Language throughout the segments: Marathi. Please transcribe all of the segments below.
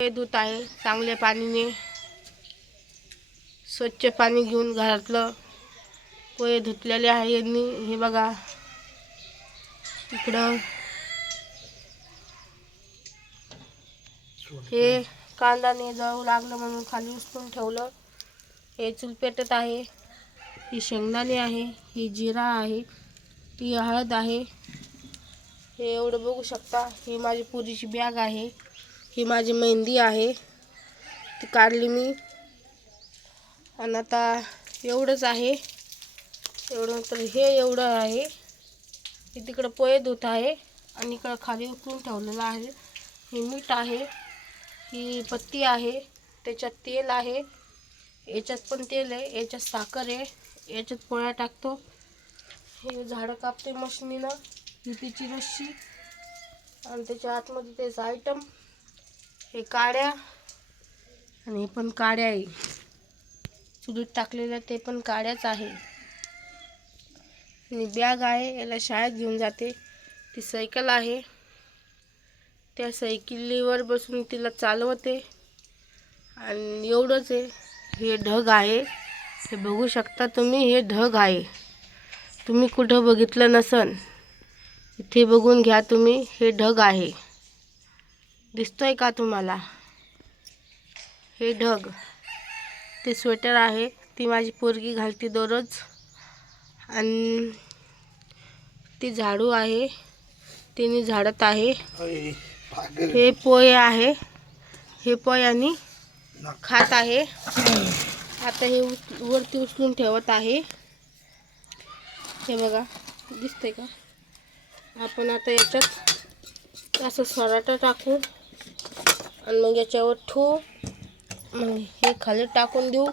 पोहे धुत आहे चांगल्या पाणीने. स्वच्छ पाणी घेऊन घरातलं पोहे धुतलेले आहे यांनी. हे बघा इकडं हे कांदाने जळू लागलं म्हणून खाली उचलून ठेवलं. हे चूल पेटत आहे. ही शेंगदाणे आहे, ही जिरा आहे, ही हळद आहे. हे एवढं बघू शकता. ही माझी पुरीची बॅग आहे. ही माझी मेहंदी आहे, ती काढली मी. आणि आता एवढंच आहे. एवढं तर हे एवढं आहे. हे तिकडं पोहे धुत आहे आणि इकडं खाली उचलून ठेवलेलं आहे. हे मीठ आहे, ही पत्ती आहे, त्याच्यात तेल आहे, याच्यात पण तेल आहे, याच्यात साखर आहे, याच्यात पोळ्या टाकतो. हे झाडं कापते मशीनीनं. ही तिची रस्सी आणि त्याच्या आतमध्ये तेच आयटम. हे काड्या आणि हे पण काड्या आहे. चुलीत टाकलेल्या ते पण काड्याच आहे. आणि बॅग आहे, याला शाळेत घेऊन जाते. ती सायकल आहे, त्या सायकलीवर बसून तिला चालवते. आणि एवढंच आहे. हे ढग आहे, हे बघू शकता तुम्ही. हे ढग आहे, तुम्ही कुठं बघितलं नसन इथे बघून घ्या तुम्ही. हे ढग आहे, दिसतोय का तुम्हाला? हे ढग. ते स्वेटर आहे, ती माझी पोरगी घालते दररोज. आणि ती झाडू आहे, तिने झाडत आहे. हे पोहे आहे, हे पोह्यांनी खात आहे. आता हे वरती उचलून ठेवत आहे. हे बघा दिसतंय का? आपण आता याच्यात असं सराटा टाकू आणि मग याच्यावर ठेवू. मग हे खाली टाकून देऊ.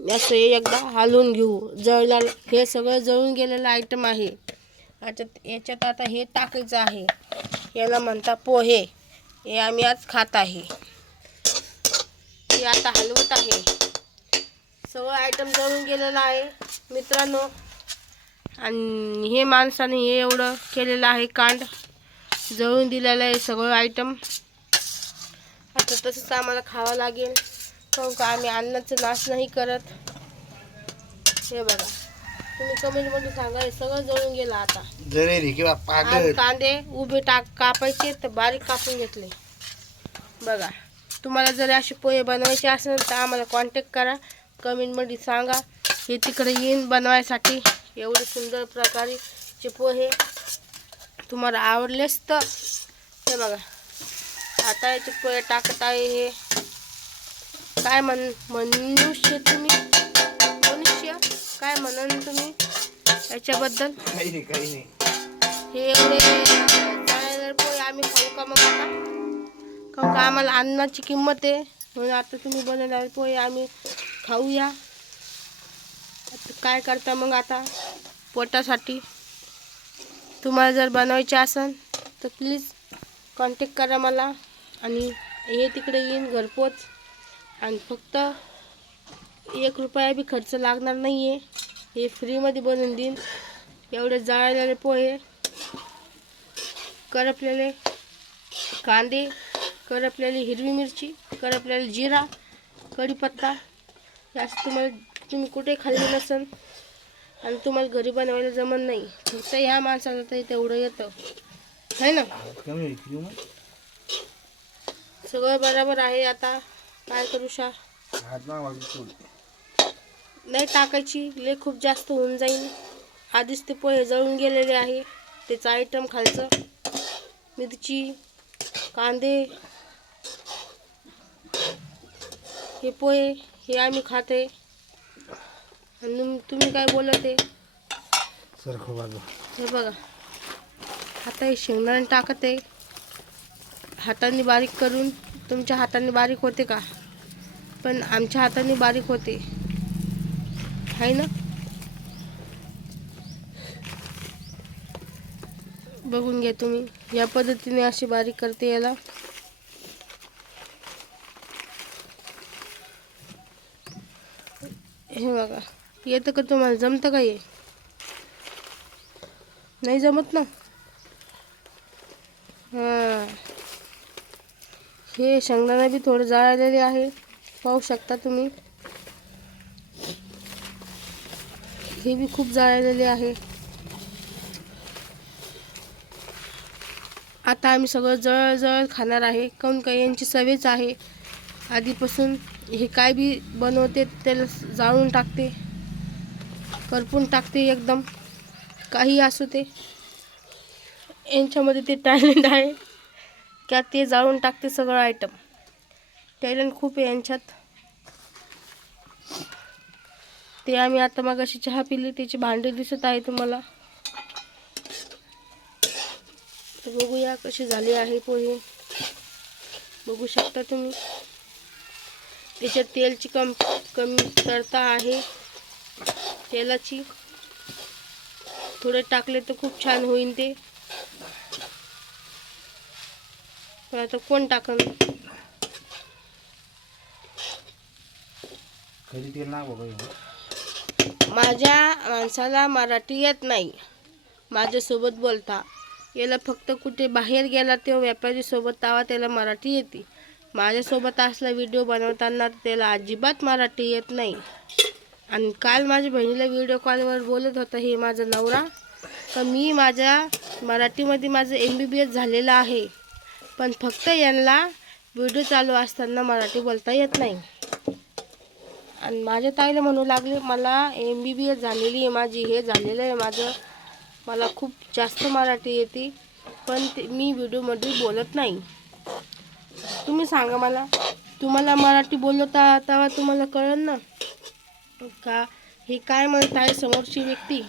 असं एकदा हलवून घेऊ. जळला हे सगळं जळून गेलेलं आयटम आहे. याच्यात आता हे टाकायचं आहे. याला म्हणता पोहे. हे आम्ही आज खात आहे. हे आता हलवत आहे. सगळं आयटम जळून गेलेलं आहे मित्रांनो. आणि हे माणसाने हे एवढं केलेलं आहे, कांड जळून दिलेलं आहे सगळं आयटम. आता तसंच आम्हाला खावं लागेल, कारण का आम्ही अन्नाचा नाश नाही करत. हे बघा, तुम्ही कमेंटमध्ये सांगा. हे सगळं जळून गेलं आता. आज कांदे उभे कापायचे तर बारीक कापून घेतले. बघा, तुम्हाला जर असे पोहे बनवायचे असेल तर आम्हाला कॉन्टॅक्ट करा, कमेंटमध्ये सांगा. हे तिकडे येईन बनवायसाठी. एवढे सुंदर प्रकारचे पोहे तुम्हाला आवडलेच तर. हे बघा, आता याचे पोहे टाकत आहे. हे काय मनुष्य तुम्ही, मनुष्य काय म्हणाल तुम्ही याच्याबद्दल? काही नाही. हे एवढे पोहे आम्ही खाऊ का मग आता? खाऊ का? आम्हाला अन्नाची किंमत आहे म्हणून आता तुम्ही बनवणारे पोहे आम्ही खाऊया. आता काय करता मग आता पोटासाठी? तुम्हाला जर बनवायचे असेल तर प्लीज कॉन्टॅक्ट करा मला. आणि हे तिकडे येईन घरपोच. आणि फक्त 1 रुपया बी खर्च लागणार नाही आहे. हे फ्रीमध्ये बनवून देईन. एवढे जळलेले पोहे, करपलेले कांदे, करपलेली हिरवी मिरची, करपलेला जिरा, कढीपत्ता. असं तुम्ही कुठे खाल्ले नसेल आणि तुम्हाला घरी बनवायला जमत नाही. फक्त ह्या माणसाला तर तेवढं येतं है ना. सगळं बरोबर आहे. आता काय करू नाही टाकायची, लय खूप जास्त होऊन जाईल. आधीच ते पोहे जळून गेलेले आहे. त्याचं आयटम खालचं मिरची, कांदे, हे पोहे हे आम्ही खाते. आणि तुम्ही काय बोलत आहे? हे बघा, आता हे शेंगदाणे टाकत आहे हाताने बारीक करून. तुमच्या हाताने बारीक होते का? पण आमच्या हाताने बारीक होते आहे ना. बघून घ्या तुम्ही. या पद्धतीने अशी बारीक करते याला. हे बघा, येतं का तुम्हाला? जमतं का? हे नाही जमत ना. हां, हे शेंगदाणे बी थोडे जळालेले आहे, पाहू शकता तुम्ही. हे बी खूप जळालेले आहे. आता आम्ही सगळं जळजळ खाणार आहे, काऊन का यांची सवयच आहे आधीपासून. हे काय बी बनवते त्याला जाळून टाकते, करपून टाकते एकदम, काही असू ते. यांच्यामध्ये ते टॅलेंट आहे का ते जाळून टाकते सगळं आयटम. टॅलेंट खूप आहे यांच्यात. ते आम्ही आता मगाशी चहा पिली त्याची भांडे दिसत आहे तुम्हाला. तर बघूया कशी झाली आहे पोहे. बघू शकता तुम्ही. त्याच्यात तेलची कमतरता आहे, तेलाची. थोडे टाकले तर खूप छान होईल ते, पण आता कोण टाकन. माझ्या माणसाला मराठी येत नाही माझ्यासोबत बोलता. याला फक्त कुठे बाहेर गेला तेव्हा व्यापारी सोबत तेव्हा त्याला मराठी येते. माझ्यासोबत असला व्हिडिओ बनवताना त्याला अजिबात मराठी येत नाही. आणि काल माझ्या बहिणीला व्हिडिओ कॉलवर बोलत होता हे माझा नवरा, तर मी माझ्या मराठीमध्ये माझं MBBS झालेलं आहे, पण फक्त यांना व्हिडिओ चालू असताना मराठी बोलता येत नाही. आणि माझ्या ताईला म्हणू लागले मला MBBS झालेली आहे माझी, हे झालेलं आहे माझं, मला खूप जास्त मराठी येते, पण मी व्हिडिओमध्ये बोलत नाही. तुम्ही सांगा मला, तुम्हाला मराठी बोलता तेव्हा तुम्हाला कळलं ना का हे काय म्हणत आहे समोरची व्यक्ती.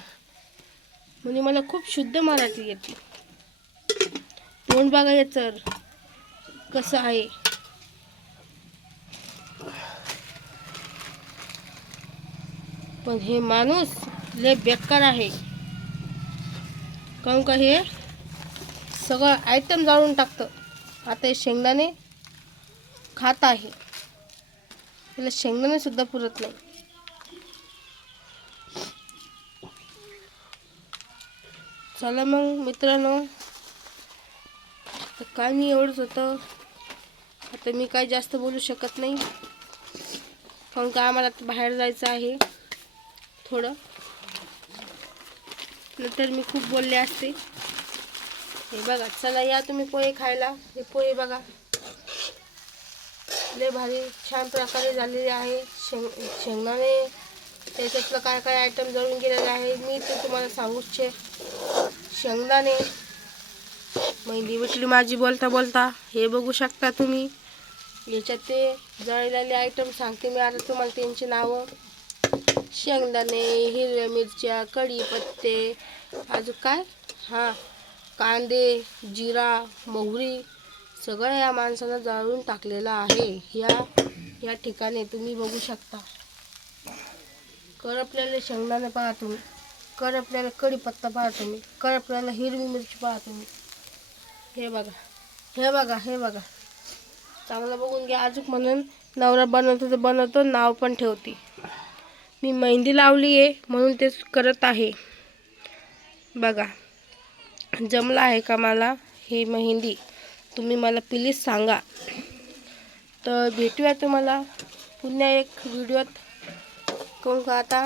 म्हणजे मला खूप शुद्ध मराठी येते. तोंड बघा याचं कसं आहे. पण हे माणूस लय बेकार आहे, काऊन का हे सगळं आयटम जाळून टाकतं. आता हे शेंगदाणे खात आहे, त्याला शेंगदाणे सुद्धा पुरत नाही. चला मग मित्रांनो, तर काय मी एवढंच होतं. आता मी काय जास्त बोलू शकत नाही, काऊन का आम्हाला बाहेर जायचं आहे थोडं, नंतर मी खूप बोलले असते. हे बघा, चला या तुम्ही पोहे खायला. हे पोहे बघा लय भारी छान प्रकारे झालेले आहे. शेंगदाणे त्याच्यातलं काय काय आयटम जळून गेलेले आहे मी ते तुम्हाला सांगूच छे. शेंगदाणे मेहंदी भेटली माझी बोलता बोलता. हे बघू शकता तुम्ही, याच्यात ते जळलेले आयटम सांगते मी आता तुम्हाला त्यांची नावं. शेंगदाणे, हिरव्या मिरच्या, कढीपत्ते, अजून काय कांदे, जिरा, मोहरी, सगळं या माणसानं जाळून टाकलेलं आहे या ठिकाणी. तुम्ही बघू शकता. करपलेले शेंगदाणे पहा तुम्ही, करपलेला कढीपत्ता पहा तुम्ही, करपलेला हिरवी मिरची पहा तुम्ही. हे बघा, हे बघा, हे बघा, चांगलं बघून घ्या. अजून म्हणून नवरा बनवतो तर बनवतो, नाव पण ठेवते. मी मेहंदी लावली आहे म्हणून तेच करत आहे. बघा जमलं आहे का मला ही मेहंदी, तुम्ही मला प्लीज सांगा. तर भेटूया तुम्हाला पुन्हा एक व्हिडिओत. काऊन का आता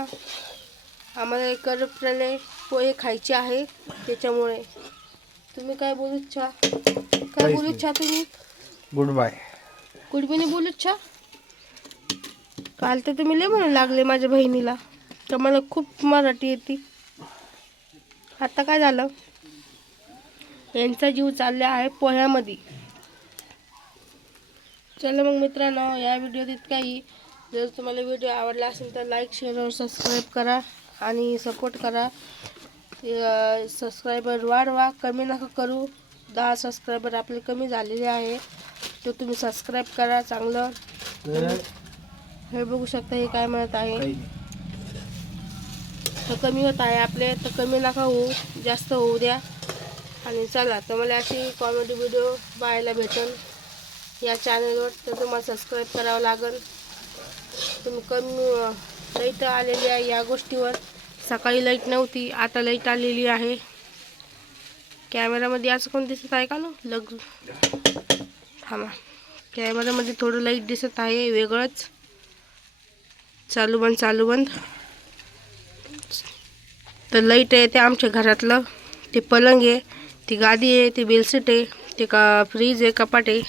आम्हाला करपलेले पोहे खायचे आहे, त्याच्यामुळे. तुम्ही काय बोलू इच्छा, काय बोलू इच्छा तुम्ही? Good bye. गुड बाय बोलू इच्छा. काल तर तुम्ही लय म्हणू लागले माझ्या बहिणीला तर मला खूप मराठी येते. आता काय झालं, यांचा जीव चालला आहे पोह्यामध्ये. चला मग मित्रांनो, या व्हिडिओत इतकाही. जर तुम्हाला व्हिडिओ आवडला असेल तर लाईक, शेअर और सबस्क्राईब करा आणि सपोर्ट करा. सबस्क्रायबर वाढवा, कमी नका करू. 10 सबस्क्रायबर आपले कमी झालेले आहे, तो तुम्ही सबस्क्राईब करा चांगलं. हे बघू शकता हे काय म्हणत आहे, तर कमी होत आहे आपले, तर कमी नका होऊ, जास्त होऊ द्या. आणि चला, तर मला अशी कॉमेडी व्हिडिओ पाहायला भेटेल या चॅनलवर, तर तुम्हाला सबस्क्राईब करावं लागेल. तुम्ही कमी लाईट आलेली आहे या गोष्टीवर. सकाळी लाईट नव्हती, आता लाईट आलेली आहे. कॅमेरामध्ये असं कोण दिसत आहे का ना थांबा. कॅमेऱ्यामध्ये थोडं लाईट दिसत आहे वेगळंच. चालू बंद चालू बंद. तर लाईट आहे ते आमच्या घरातलं. ते पलंग आहे, ती गादी आहे, ती बेडशीट आहे, ते का फ्रीज आहे, कपाट आहे.